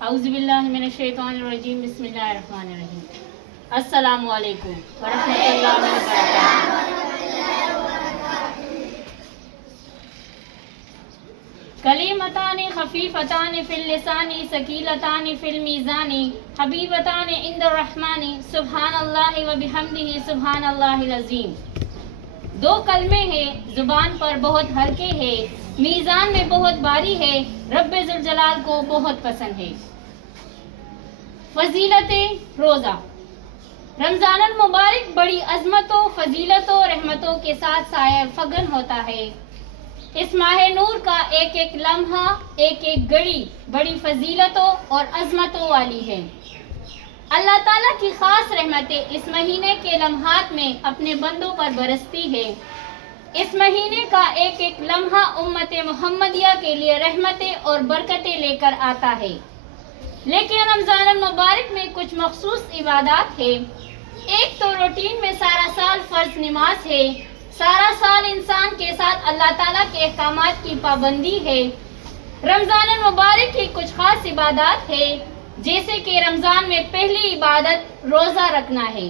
اعوذ باللہ من الشیطان الرجیم بسم اللہ الرحمن الرحیم السلام علیکم ورحمۃ اللہ وبرکاتہ۔ کلمتان خفیفتان فی اللسان ثقیلتان فی المیزان حبیبتان عند الرحمن سبحان اللہ وبحمدہ سبحان اللہ العظیم۔ دو کلمے ہیں، زبان پر بہت ہلکے ہیں، میزان میں بہت بھاری ہے، رب ذوالجلال کو بہت پسند ہے۔ فضیلت روزہ۔ رمضان المبارک بڑی عظمتوں، فضیلتوں، رحمتوں کے ساتھ سایہ فگن ہوتا ہے۔ اس ماہ نور کا ایک ایک لمحہ، ایک ایک گھڑی بڑی فضیلتوں اور عظمتوں والی ہے۔ اللہ تعالیٰ کی خاص رحمتیں اس مہینے کے لمحات میں اپنے بندوں پر برستی ہے۔ اس مہینے کا ایک ایک لمحہ امت محمدیہ کے لیے رحمتیں اور برکتیں لے کر آتا ہے۔ لیکن رمضان المبارک میں کچھ مخصوص عبادات ہے۔ ایک تو روٹین میں سارا سال فرض نماز ہے، سارا سال انسان کے ساتھ اللہ تعالیٰ کے احکامات کی پابندی ہے۔ رمضان المبارک کی کچھ خاص عبادات ہے، جیسے کہ رمضان میں پہلی عبادت روزہ رکھنا ہے۔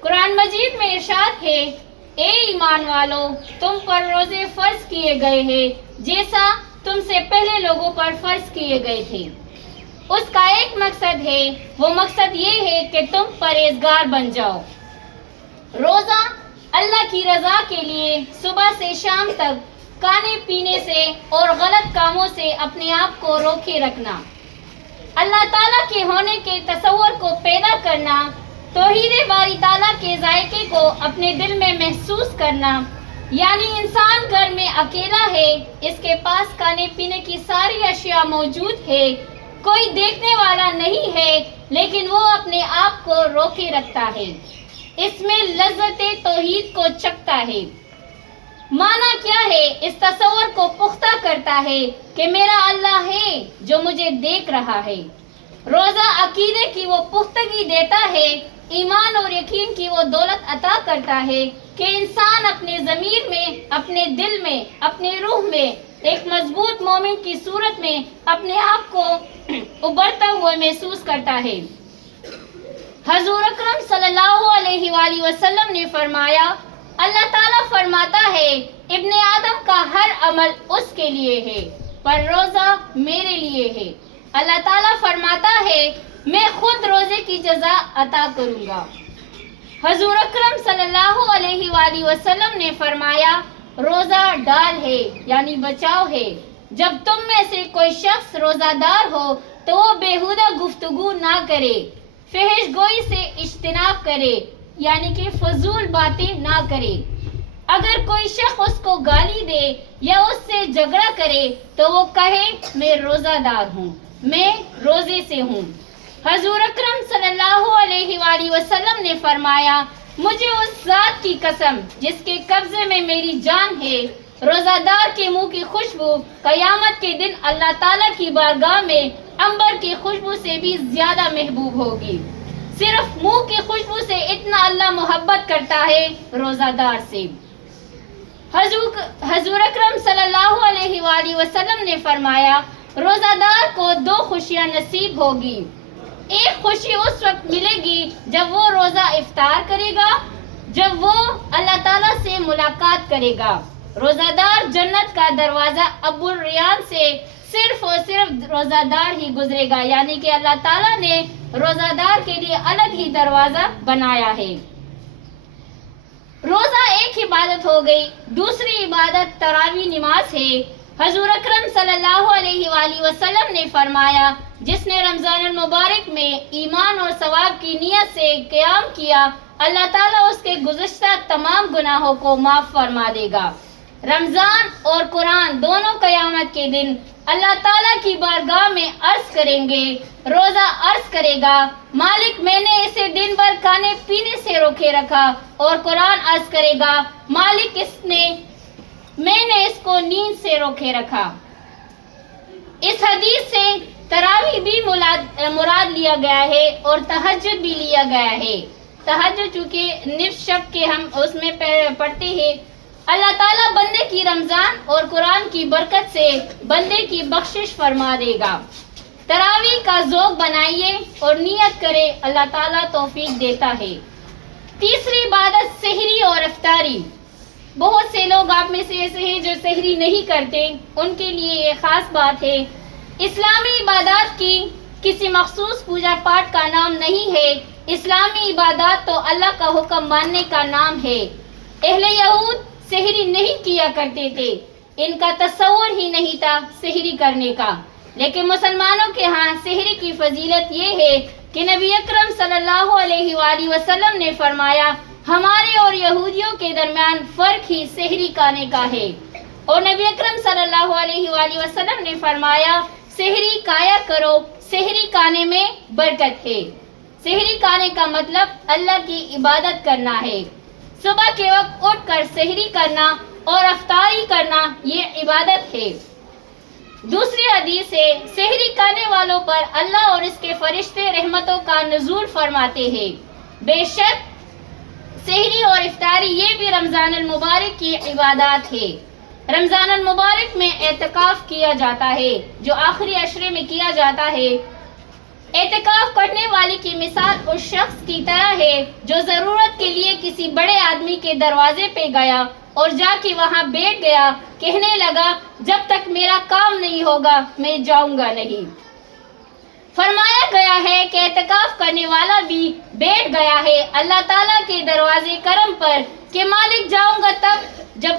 قرآن مجید میں ارشاد ہے، اے ایمان والو، تم پر روزے فرض کیے گئے ہیں جیسا تم سے پہلے لوگوں پر فرض کیے گئے تھے۔ اس کا ایک مقصد ہے، وہ مقصد یہ ہے کہ تم پرہیزگار بن جاؤ۔ روزہ اللہ کی رضا کے لیے صبح سے شام تک کھانے پینے سے اور غلط کاموں سے اپنے آپ کو روکے رکھنا، اللہ تعالیٰ کے ہونے کے تصور کو پیدا کرنا، توحید باری تعالیٰ کے ذائقے کو اپنے دل میں محسوس کرنا، یعنی انسان گھر میں اکیلا ہے، اس کے پاس کھانے پینے کی ساری اشیاء موجود ہے، کوئی دیکھنے والا نہیں ہے، لیکن وہ اپنے آپ کو روکے رکھتا ہے، اس میں لذت توحید کو چکھتا ہے۔ معنی کیا ہے؟ اس تصور کو پختہ کرتا ہے کہ میرا اللہ ہے جو مجھے دیکھ رہا ہے۔ روزہ عقیدے کی وہ پختگی دیتا ہے، ایمان اور یقین کی وہ دولت عطا کرتا ہے کہ انسان اپنے ضمیر میں، اپنے دل میں، اپنے روح میں ایک مضبوط مومن کی صورت میں اپنے آپ کو ابھرتا ہوا محسوس کرتا ہے۔ حضور اکرم صلی اللہ علیہ وآلہ وسلم نے فرمایا، اللہ تعالیٰ فرماتا ہے، ابن آدم کا ہر عمل اس کے لیے ہے، پر روزہ میرے لیے ہے۔ اللہ تعالیٰ فرماتا ہے، میں خود روزے کی جزا عطا کروں گا۔ حضور اکرم صلی اللہ علیہ وآلہ وسلم نے فرمایا، روزہ ڈال ہے یعنی بچاؤ ہے۔ جب تم میں سے کوئی شخص روزہ دار ہو تو وہ بیہودہ گفتگو نہ کرے، فحش گوئی سے اجتناب کرے، یعنی کہ فضول باتیں نہ کرے۔ اگر کوئی شخص اس کو گالی دے یا اس سے جھگڑا کرے تو وہ کہے، میں روزہ دار ہوں، میں روزے سے ہوں۔ حضور اکرم صلی اللہ علیہ وآلہ وسلم نے فرمایا، مجھے اس ذات کی قسم جس کے قبضے میں میری جان ہے، روزہ دار کے منہ کی خوشبو قیامت کے دن اللہ تعالیٰ کی بارگاہ میں عنبر کی خوشبو سے بھی زیادہ محبوب ہوگی۔ صرف منہ کی خوشبو سے اتنا اللہ محبت کرتا ہے روزہ دار سے۔ حضور اکرم صلی اللہ علیہ وآلہ وسلم نے فرمایا، روزہ دار کو دو خوشیاں نصیب ہوگی۔ ایک خوشی اس وقت ملے گی جب وہ روزہ افطار کرے گا، جب وہ اللہ تعالیٰ سے ملاقات کرے گا۔ روزہ دار جنت کا دروازہ ابو الریان سے صرف اور صرف روزہ دار ہی گزرے گا، یعنی کہ اللہ تعالیٰ نے روزہ دار کے لیے الگ ہی دروازہ بنایا ہے۔ روزہ ایک عبادت ہو گئی۔ دوسری عبادت تراویح نماز ہے۔ حضور اکرم صلی اللہ علیہ وآلہ وسلم نے فرمایا، جس نے رمضان المبارک میں ایمان اور ثواب کی نیت سے قیام کیا، اللہ تعالیٰ اس کے گزشتہ تمام گناہوں کو معاف فرما دے گا۔ رمضان اور قرآن دونوں قیامت کے دن اللہ تعالیٰ کی بارگاہ میں عرض کریں گے، روزہ عرض کرے گا، مالک میں نے اسے دن بھر کھانے پینے سے روکے رکھا، اور قرآن عرض کرے گا، مالک میں نے اس کو نیند سے روکے رکھا۔ اس حدیث سے تراویح بھی مراد لیا گیا ہے اور تہجد بھی لیا گیا ہے۔ تہجد چونکہ نصف شب کے ہم اس میں پڑھتے ہیں۔ اللہ تعالیٰ بندے کی رمضان اور قرآن کی برکت سے بندے کی بخشش فرما دے گا۔ تراویح کا ذوق بنائیے اور نیت کرے، اللہ تعالیٰ توفیق دیتا ہے۔ تیسری عبادت سحری اور افطاری۔ بہت سے لوگ آپ میں سے ایسے ہیں جو سحری نہیں کرتے، ان کے لیے یہ خاص بات ہے۔ اسلامی عبادات کی کسی مخصوص پوجا پاٹ کا نام نہیں ہے، اسلامی عبادات تو اللہ کا حکم ماننے کا نام ہے۔ اہل یہود سحری نہیں کیا کرتے تھے، ان کا تصور ہی نہیں تھا سحری کرنے کا، لیکن مسلمانوں کے ہاں سحری کی فضیلت یہ ہے کہ نبی اکرم صلی اللہ علیہ وآلہ وسلم نے فرمایا، ہمارے اور یہودیوں کے درمیان فرق ہی سحری کھانے کا ہے، اور نبی اکرم صلی اللہ علیہ وآلہ وسلم نے فرمایا، سحری کھایا کرو، سحری کھانے میں برکت ہے۔ سحری کھانے کا مطلب اللہ کی عبادت کرنا ہے۔ صبح کے وقت اٹھ کر سحری کرنا اور افطاری کرنا یہ عبادت ہے۔ دوسری حدیث ہے، سحری کھانے والوں پر اللہ اور اس کے فرشتے رحمتوں کا نزول فرماتے ہیں۔ بے شک سحری اور افطاری یہ بھی رمضان المبارک کی عبادات ہے۔ رمضان المبارک میں اعتکاف کیا جاتا ہے، جو آخری عشرے میں کیا جاتا ہے۔ اعتکاف کرنے والے کی مثال اس شخص کی طرح ہے جو ضرورت کے لیے کسی بڑے آدمی کے دروازے پہ گیا اور جا کے وہاں بیٹھ گیا، کہنے لگا جب تک میرا کام نہیں ہوگا میں جاؤں گا نہیں۔ فرمایا گیا ہے کہ اعتکاف کرنے والا بھی بیٹھ گیا ہے اللہ تعالیٰ کے دروازے کرم پر کہ مالک جاؤں گا تب جب